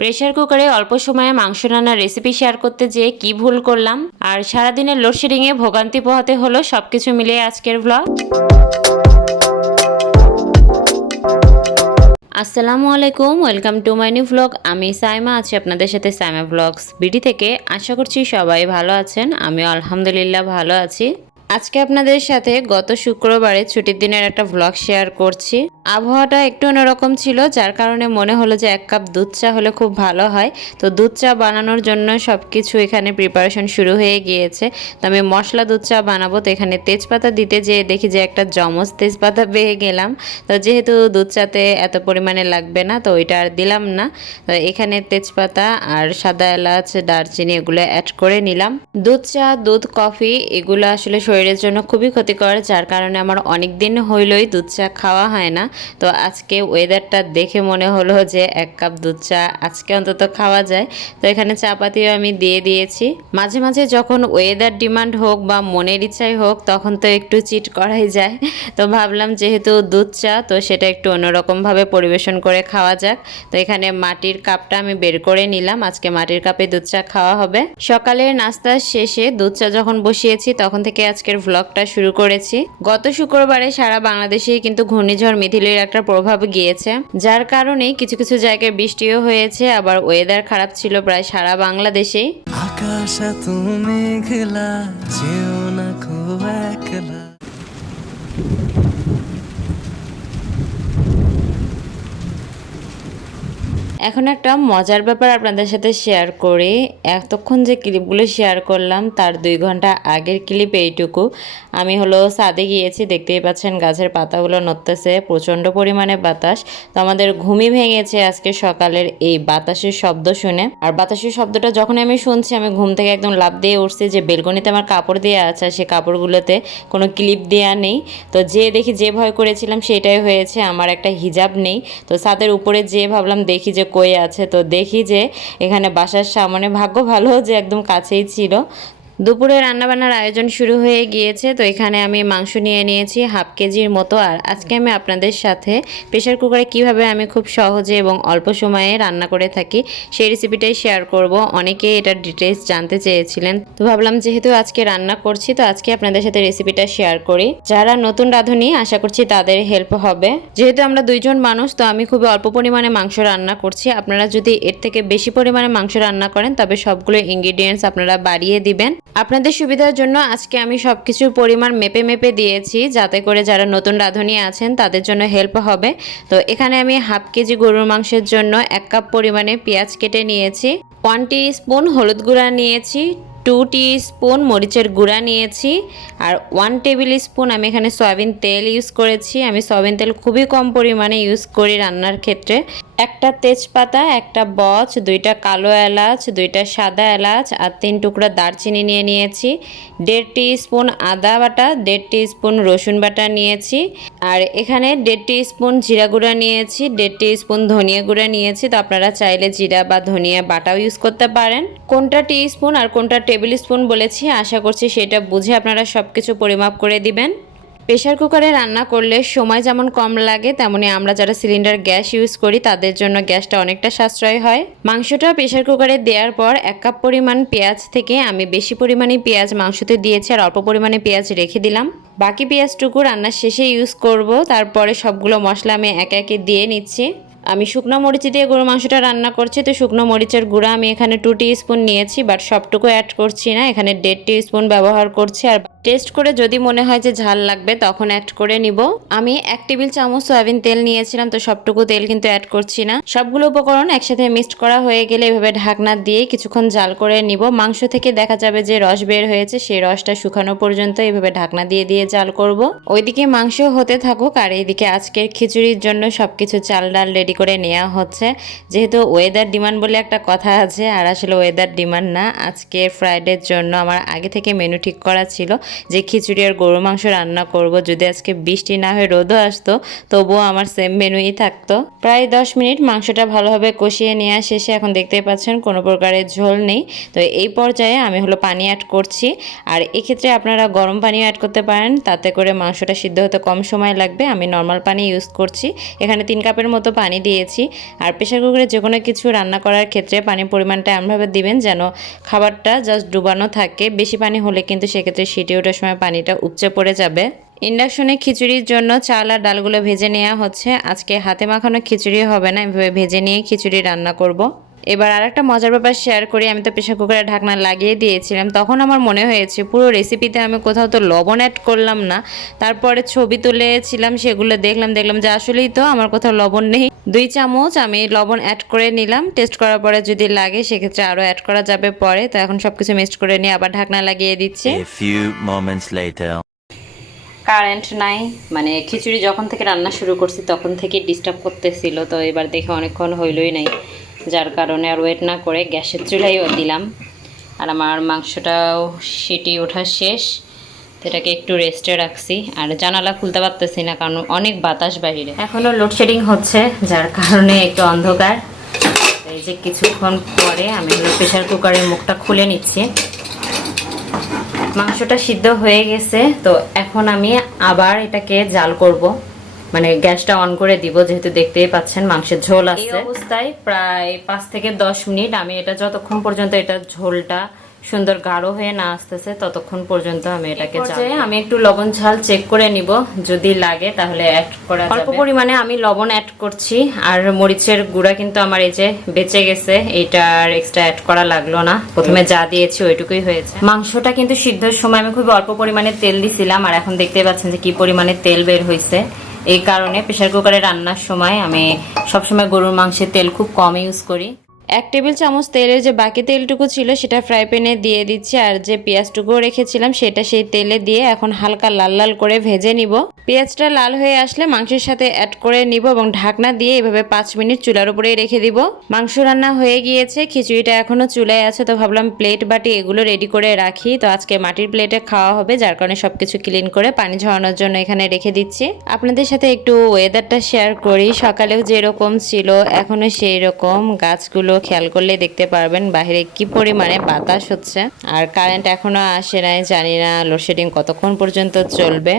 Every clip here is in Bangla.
প্রেসার কুকারে অল্প সময়ে মাংস রান্নার রেসিপি শেয়ার করতে যেয়ে কি ভুল করলাম, আর সারাদিনের লোডশেডিংয়ে ভোগান্তি পোহাতে হলো, সবকিছু মিলিয়ে আজকের ভ্লগ। আসসালামু আলাইকুম, welcome to my new vlog. আমি সাইমা আছি আপনাদের সাথে সাইমা ভ্লগস বিডি থেকে। আশা করছি সবাই ভালো আছেন, আমিও আলহামদুলিল্লাহ ভালো আছি। আজকে আপনাদের সাথে গত শুক্রবারে ছুটির দিনের একটা ভ্লগ শেয়ার করছি। আবহাওয়াটা একটু অন্যরকম ছিল, যার কারণে মনে হলো যে 1 কাপ দুধ চা হলে খুব ভালো হয়। তো দুধ চা বানানোর জন্য সব কিছু এখানে প্রিপারেশন শুরু হয়ে গিয়েছে। তো আমি মশলা দুধ চা বানাবো, তো এখানে তেজপাতা দিতে যেয়ে দেখি যে একটা জমজ তেজপাতা পেয়ে গেলাম। তো যেহেতু দুধ চাতে এত পরিমাণে লাগবে না, তো ওইটা আর দিলাম না। তো এখানে তেজপাতা আর সাদা এলাচ, দারচিনি এগুলো অ্যাড করে নিলাম। দুধ চা, দুধ, কফি এগুলো আসলে শরীরের জন্য খুবই ক্ষতিকর, যার কারণে আমার অনেক দিন হইলই দুধ চা খাওয়া হয় না। তো আজকে ওয়েদারটা দেখে মনে হলো যে 1 কাপ দুধ চা আজকে অন্তত খাওয়া যায়। তো এখানে চাপাতিও আমি দিয়ে দিয়েছি। মাঝে মাঝে যখন ওয়েদার ডিমান্ড হোক বা মনের ইচ্ছাই হোক, তখন তো একটু চিট করাই যায়। তো ভাবলাম যেহেতু দুধ চা, তো সেটা একটু অন্যরকমভাবে পরিবেশন করে খাওয়া যাক। তো এখানে মাটির কাপটা আমি বের করে নিলাম, আজকে মাটির কাপে দুধ চা খাওয়া হবে। সকালের নাস্তা শেষে দুধ চা যখন বসিয়েছি, তখন থেকে আজকের ভ্লগটা শুরু করেছি। গত শুক্রবারে সারা বাংলাদেশেই কিন্তু ঘূর্ণিঝড় মিথিলির একটা প্রভাব গিয়েছে, যার কারণে কিছু কিছু জায়গায় বৃষ্টিও হয়েছে, আবার ওয়েদার খারাপ ছিল প্রায় সারা বাংলাদেশেই। আকাশ তুমি মেঘলা, যেও না খুব একলা। এখন একটা মজার ব্যাপার আপনাদের সাথে শেয়ার করি। এতক্ষণ যে ক্লিপগুলো শেয়ার করলাম, তার 2 ঘন্টা আগের ক্লিপ এইটুকু। আমি ছাদে গিয়েছি, দেখতেই পাচ্ছেন গাছের পাতাগুলো নড়তেছে, প্রচণ্ড পরিমাণে বাতাস। তো আমাদের ঘুমই ভেঙেছে আজকে সকালের এই বাতাসের শব্দ শুনে। আর বাতাসের শব্দটা যখন আমি শুনছি, আমি ঘুম থেকে একদম লাফ দিয়ে উঠছি যে বেলকনিতে আমার কাপড় দেওয়া আছে, সে কাপড়গুলোতে কোনো ক্লিপ দেওয়া নেই। তো যে দেখি যে ভয় করেছিলাম সেটাই হয়েছে, আমার একটা হিজাব নেই। তো ছাদের উপরে যেয়ে ভাবলাম দেখি যে কই আছে, তো দেখি যে এখানে বাসার সামনে, ভাগ্য ভালো যে একদম কাছেই ছিল। দুপুরে রান্নাবান্নার আয়োজন শুরু হয়ে গিয়েছে। তো এখানে আমি মাংস নিয়ে নিয়েছি 1/2 কেজির মতো। আর আজকে আমি আপনাদের সাথে প্রেসার কুকারে কিভাবে আমি খুব সহজে এবং অল্প সময়ে রান্না করে থাকি সেই রেসিপিটাই শেয়ার করব। অনেকে এটার ডিটেলস জানতে চেয়েছিলেন, তো ভাবলাম যেহেতু আজকে রান্না করছি, তো আজকে আপনাদের সাথে রেসিপিটা শেয়ার করি। যারা নতুন রাঁধুনি, আশা করছি তাদের হেল্প হবে। যেহেতু আমরা 2 জন মানুষ, তো আমি খুবই অল্প পরিমাণে মাংস রান্না করছি। আপনারা যদি এর থেকে বেশি পরিমাণে মাংস রান্না করেন, তবে সবগুলো ইনগ্রিডিয়েন্টস আপনারা বাড়িয়ে দিবেন। আপনাদের সুবিধার জন্য আজকে আমি সবকিছুর পরিমাণ মেপে মেপে দিয়েছি, যাতে করে যারা নতুন রাঁধুনি আছেন তাদের জন্য হেল্প হবে। তো এখানে আমি 1/2 কেজি গরুর মাংসের জন্য 1 কাপ পরিমাণে পেঁয়াজ কেটে নিয়েছি, 1 টিস্পুন হলুদ গুঁড়া নিয়েছি, 2 টিস্পুন মরিচের গুঁড়া নিয়েছি, আর 1 টেবিল স্পুন আমি এখানে সয়াবিন তেল ইউজ করেছি। আমি সয়াবিন তেল খুবই কম পরিমাণে ইউজ করি রান্নার ক্ষেত্রে। একটা তেজপাতা, একটা বচ, 2টা কালো এলাচ, 2টা সাদা এলাচ আর 3 টুকরা দারচিনি নিয়ে নিয়েছি। 1.5 টিস্পুন আদা বাটা, 1.5 টিস্পুন রসুন বাটা নিয়েছি। আর এখানে 1.5 টিস্পুন জিরা গুঁড়া নিয়েছি, 1.5 টিস্পুন ধনিয়া গুঁড়া নিয়েছি। তো আপনারা চাইলে জিরা বা ধনিয়া বাটাও ইউজ করতে পারেন। কোনটা টিস্পুন আর কোনটা টেবিল স্পুন বলেছি, আশা করছি সেটা বুঝে আপনারা সব কিছু পরিমাপ করে দিবেন। প্রেসার কুকারে রান্না করলে সময় যেমন কম লাগে, তেমনি আমরা যারা সিলিন্ডার গ্যাস ইউজ করি তাদের জন্য গ্যাসটা অনেকটা সাশ্রয় হয়। মাংসটা প্রেসার কুকারে দেওয়ার পর 1 কাপ পরিমাণ পেঁয়াজ থেকে আমি বেশি পরিমাণে পেঁয়াজ মাংসতে দিয়েছি, আর অল্প পরিমাণে পেঁয়াজ রেখে দিলাম। বাকি পেঁয়াজটুকু রান্নার শেষে ইউজ করব। তারপরে সবগুলো মশলা আমি একে একে দিয়ে নিচ্ছি। আমি শুকনো মরিচ দিয়ে গরু মাংসটা রান্না করছি, তো শুকনো মরিচের গুঁড়া আমি এখানে 2 টিস্পুন নিয়েছি, বাট সবটুকু অ্যাড করছি না, এখানে 1.5 টিস্পুন ব্যবহার করছি। আর টেস্ট করে যদি মনে হয় যে ঝাল লাগবে, তখন অ্যাড করে নিব। আমি 1 টেবিল চামচ সয়াবিন তেল নিয়েছিলাম, তো সবটুকু তেল কিন্তু অ্যাড করছি না। সবগুলো উপকরণ একসাথে মিক্সড করা হয়ে গেলে এভাবে ঢাকনা দিয়ে কিছুক্ষণ জাল করে নিব। মাংস থেকে দেখা যাবে যে রস বের হয়েছে, সেই রসটা শুকানো পর্যন্ত এভাবে ঢাকনা দিয়ে দিয়ে জাল করব। ওইদিকে মাংস হতে থাকুক, আর এইদিকে আজকের খিচুড়ির জন্য সবকিছু চাল ডাল রেডি করে নেওয়া হচ্ছে। যেহেতু ওয়েদার ডিমান্ড বলে একটা কথা আছে, আর আসলে ওয়েদার ডিমান্ড না, আজকে ফ্রাইডের জন্য আমার আগে থেকে মেনু ঠিক করা ছিল। যে খিচুড়ি আর গরুর মাংস রান্না করব। যদি আজকে বৃষ্টি না হয়ে রোদও আসতো তবুও আমার সেম মেনুই থাকতো। প্রায় 10 মিনিট মাংসটা ভালোভাবে কষিয়ে নেওয়া শেষে এখন দেখতেই পাচ্ছেন কোনো প্রকারের ঝোল নেই। তো এই পর্যায়ে আমি হলো পানি অ্যাড করছি। আর এক্ষেত্রে আপনারা গরম পানিও অ্যাড করতে পারেন, তাতে করে মাংসটা সিদ্ধ হতে কম সময় লাগবে। আমি নর্মাল পানি ইউজ করছি। এখানে 3 কাপের মতো পানি দিয়েছি। আর প্রেসার কুকারে যে কোনো কিছু রান্না করার ক্ষেত্রে পানির পরিমাণটা এমনভাবে দিবেন যেন খাবারটা জাস্ট ডুবানো থাকে। বেশি পানি হলে কিন্তু সেক্ষেত্রে সিটি ওঠার সময় পানিটা উপচে পড়ে যাবে। ইন্ডাকশনে খিচুড়ির জন্য চাল আর ডালগুলো ভেজে নেওয়া হচ্ছে। আজকে হাতে মাখানো খিচুড়ি হবে না, এভাবে ভেজে নিয়ে খিচুড়ি রান্না করব। এবার আরেকটা মজার ব্যাপার শেয়ার করি। আমি তো প্রেসার কুকারে ঢাকনা লাগিয়ে দিয়েছিলাম, তখন আমার মনে হয়েছে পুরো রেসিপিতে আমি কোথাও তো লবণ অ্যাড করলাম না। তারপরে ছবি তুলেছিলাম, সেগুলো দেখলাম যে আসলেই তো আমার কোথাও লবণ নেই। 2 চামচ আমি লবণ অ্যাড করে নিলাম। টেস্ট করার পরে যদি লাগে সেক্ষেত্রে আরও অ্যাড করা যাবে পরে। তো এখন সবকিছু মিক্সড করে নিয়ে আবার ঢাকনা লাগিয়ে দিচ্ছি। কারেন্ট নাই, মানে খিচুড়ি যখন থেকে রান্না শুরু করছি তখন থেকে ডিস্টার্ব করতেছিল। তো এবার দেখে অনেকক্ষণ হইলই নাই, যার কারণে আর ওয়েট না করে গ্যাসের চুলাইও দিলাম। আর আমার মাংসটাও সিটি ওঠা শেষ, তো এটাকে একটু রেস্টে রাখছি। আর জানালা খুলতে পারতেছি না কারণ অনেক বাতাস বাইরে। এখনও লোডশেডিং হচ্ছে, যার কারণে একটু অন্ধকার। এই যে কিছুক্ষণ পরে আমি প্রেসার কুকারের মুখটা খুলে নিচ্ছি। মাংসটা সিদ্ধ হয়ে গেছে, তো এখন আমি আবার এটাকে জাল করব, মানে গ্যাসটা অন করে দিব, যেহেতু দেখতেই পাচ্ছেন মাংসের ঝোল আছে। এই অবস্থায় প্রায় 5 থেকে 10 মিনিট আমি এটা যতক্ষণ পর্যন্ত এটা ঝোলটা সুন্দর গাঢ় হয়ে না আসতেছে ততক্ষণ পর্যন্ত আমি এটাকে জাল। আমি একটু লবণ ঝাল চেক করে নিব, যদি লাগে তাহলে অ্যাড করা যাবে। অল্প পরিমাণে আমি লবণ অ্যাড করছি। আর মরিচের গুঁড়া কিন্তু আমার এই যে বেঁচে গেছে, এইটা আর এক্সট্রা অ্যাড করা লাগলো না, প্রথমে যা দিয়েছি ওইটুকুই হয়েছে। মাংসটা কিন্তু সিদ্ধর সময় আমি খুব অল্প পরিমাণে তেল দিছিলাম, আর এখন দেখতে পাচ্ছেন যে কি পরিমাণে তেল বের হয়েছে। এই কারণে প্রেসার কুকারে রান্নার সময় আমি সবসময় গরুর মাংসের তেল খুব কম ইউজ করি। 1 টেবিল চামচ তেলের যে বাকি তেলটুকু ছিল সেটা ফ্রাই প্যানে দিয়ে দিচ্ছি। আর যে পেঁয়াজটুকুও রেখেছিলাম সেটা সেই তেলে দিয়ে এখন হালকা লাল লাল করে ভেজে নিব। পেঁয়াজটা লাল হয়ে আসলে মাংসের সাথে অ্যাড করে নিব এবং ঢাকনা দিয়ে এভাবে 5 মিনিট চুলার উপরেই রেখে দিব। মাংস রান্না হয়ে গিয়েছে, খিচুড়িটা এখনো চুলায় আছে, তো ভাবলাম প্লেট বাটি এগুলো রেডি করে রাখি। তো আজকে মাটির প্লেটে খাওয়া হবে, যার কারণে সবকিছু ক্লিন করে পানি ঝরানোর জন্য এখানে রেখে দিচ্ছি। আপনাদের সাথে একটু ওয়েদারটা শেয়ার করি। সকালেও যেরকম ছিল এখনো সেই রকম। গাছগুলো খেয়াল করলে দেখতে পারবেন বাইরে কি পরিমাণে বাতাস হচ্ছে। আর কারেন্ট এখনো আসে নাই, জানি না লোডশেডিং কতক্ষণ পর্যন্ত চলবে।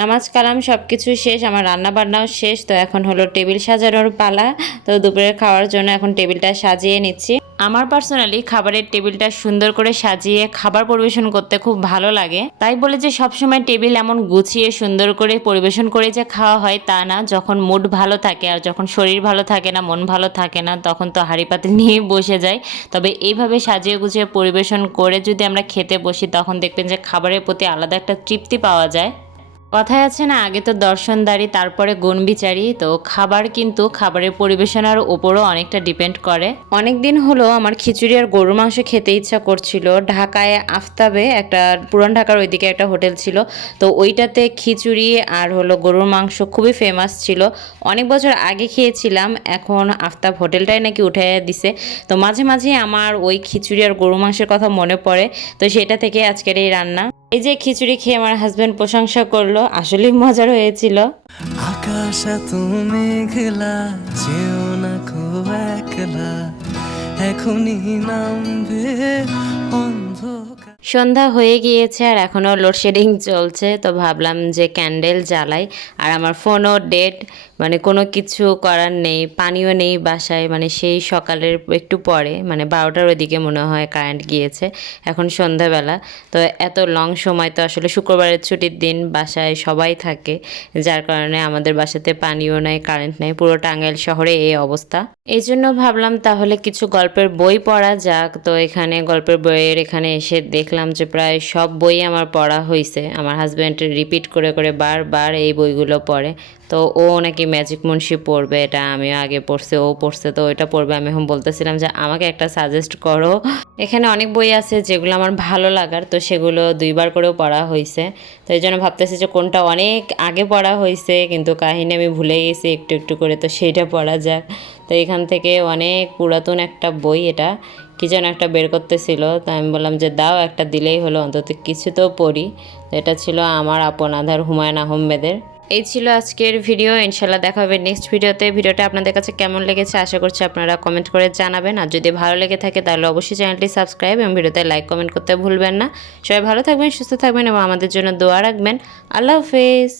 নামাজ কালাম সব কিছু শেষ, আমার রান্না বান্নাও শেষ। তো এখন হলো টেবিল সাজানোর পালা। তো দুপুরের খাওয়ার জন্য এখন টেবিলটা সাজিয়ে নিচ্ছি। আমার পার্সোনালি খাবারের টেবিলটা সুন্দর করে সাজিয়ে খাবার পরিবেশন করতে খুব ভালো লাগে। তাই বলে যে সবসময় টেবিল এমন গুছিয়ে সুন্দর করে পরিবেশন করে যে খাওয়া হয় তা না। যখন মুড ভালো থাকে আর যখন শরীর ভালো থাকে না, মন ভালো থাকে না, তখন তো হাঁড়ি পাতিল নিয়ে বসে যায়। তবে এইভাবে সাজিয়ে গুছিয়ে পরিবেশন করে যদি আমরা খেতে বসি তখন দেখবেন যে খাবারের প্রতি আলাদা একটা তৃপ্তি পাওয়া যায়। কথায় আছে না, আগে তো দর্শনদারি তারপরে গুণ বিচারি। তো খাবার কিন্তু খাবারের পরিবেশনার উপরও অনেকটা ডিপেন্ড করে। অনেক দিন হলো আমার খিচুড়ি আর গরুর মাংস খেতে ইচ্ছা করছিল। ঢাকায় আফতাবে একটা, পুরান ঢাকার ওইদিকে একটা হোটেল ছিল, তো ওইটাতে খিচুড়ি আর হলো গরুর মাংস খুবই ফেমাস ছিল। অনেক বছর আগে খেয়েছিলাম, এখন আফতাব হোটেলটাই নাকি উঠে দিছে। তো মাঝে মাঝে আমার ওই খিচুড়ি আর গরুর মাংসের কথা মনে পড়ে, তো সেটা থেকে আজকের এই রান্না। এই যে খিচুড়ি খেয়ে আমার হাজবেন্ড প্রশংসা করলো, আসলেই মজার হয়েছিল। আকাশে তুমি মেঘলা, যেও না কো একলা, এখনই নামবে অন্ধকার। সন্ধ্যা হয়ে গিয়েছে আর এখনও লোডশেডিং চলছে। তো ভাবলাম যে ক্যান্ডেল জ্বালাই। আর আমার ফোনও ডেড, মানে কোনো কিছু করার নেই, পানিও নেই বাসায়। মানে সেই সকালের একটু পরে, মানে 12টার ওইদিকে মনে হয় কারেন্ট গিয়েছে। এখন সন্ধ্যাবেলা। তো এত লং সময় তো আসলে শুক্রবারের ছুটির দিন, বাসায় সবাই থাকে, যার কারণে আমাদের বাসাতে পানিও নাই, কারেন্ট নাই। পুরো টাঙ্গাইল শহরে এই অবস্থা। এই জন্য ভাবলাম তাহলে কিছু গল্পের বই পড়া যাক। তো এখানে গল্পের বইয়ের এখানে এসে দেখলাম যে প্রায় সব বই আমার পড়া হয়েছে। আমার হাজব্যান্ড রিপিট করে করে বারবার এই বইগুলো পড়ে। তো ও নাকি ম্যাজিক মুন্সি পড়বে, এটা আমিও আগে পড়ছে, ও পড়ছে, তো ওইটা পড়বে। আমি এখন বলতেছিলাম যে আমাকে একটা সাজেস্ট করো। এখানে অনেক বই আছে যেগুলো আমার ভালো লাগার, তো সেগুলো 2বার করেও পড়া হয়েছে। তো এই জন্য ভাবতেছি যে কোনটা অনেক আগে পড়া হয়েছে কিন্তু কাহিনী আমি ভুলে গেছি একটু একটু করে, তো সেইটা পড়া যাক। তো এখান থেকে অনেক পুরাতন একটা বই, এটা কি যেন একটা বের করতেছিল। তো আমি বললাম যে দাও, একটা দিলেই হলো, অন্তত কিছু তো পড়ি। তো এটা ছিল আমার আপন আধার হুমায়ুন আহমেদের। এই ছিল আজকের ভিডিও। ইনশাল্লাহ দেখা হবে নেক্সট ভিডিওতে। ভিডিওটা আপনাদের কাছে কেমন লেগেছে আশা করছি আপনারা কমেন্ট করে জানাবেন। আর যদি ভালো লেগে থাকে তাহলে অবশ্যই চ্যানেলটি সাবস্ক্রাইব এবং ভিডিওতে লাইক কমেন্ট করতে ভুলবেন না। সবাই ভালো থাকবেন, সুস্থ থাকবেন এবং আমাদের জন্য দোয়া রাখবেন। আল্লাহ হাফেজ।